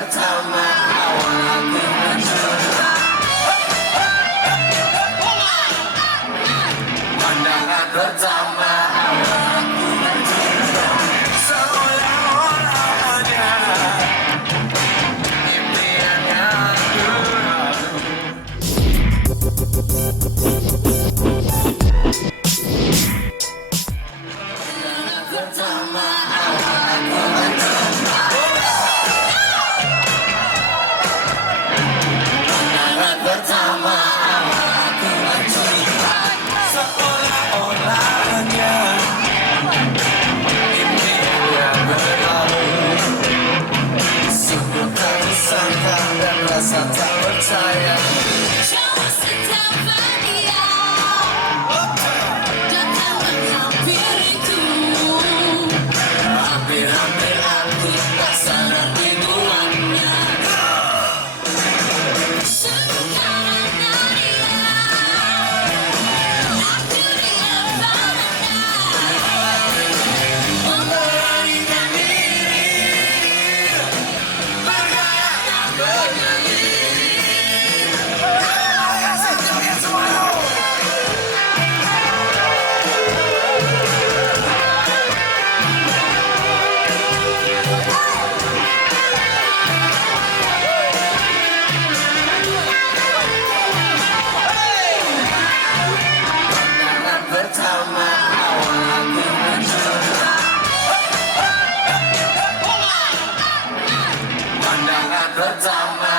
pertama awal aku mencoba. Pandangan pertama awal aku mencoba. Seolah-olahnya impian yang dulu. Pandangan pertama awal aku mencoba. Pandangan pertama awal aku mencoba. Seolah-olahnya impian yang berlalu. Sungguh tak disangka dan rasa tak percaya. Cuma setiap dia datang menghampiriku. Hampir-hampir aku tak sadar dibuatnya. Sekarang dia aku dengan padanya. Memberanikan diri, bergaya bernyanyi. Pandangan pertama awal aku mencoba. Pandangan pertama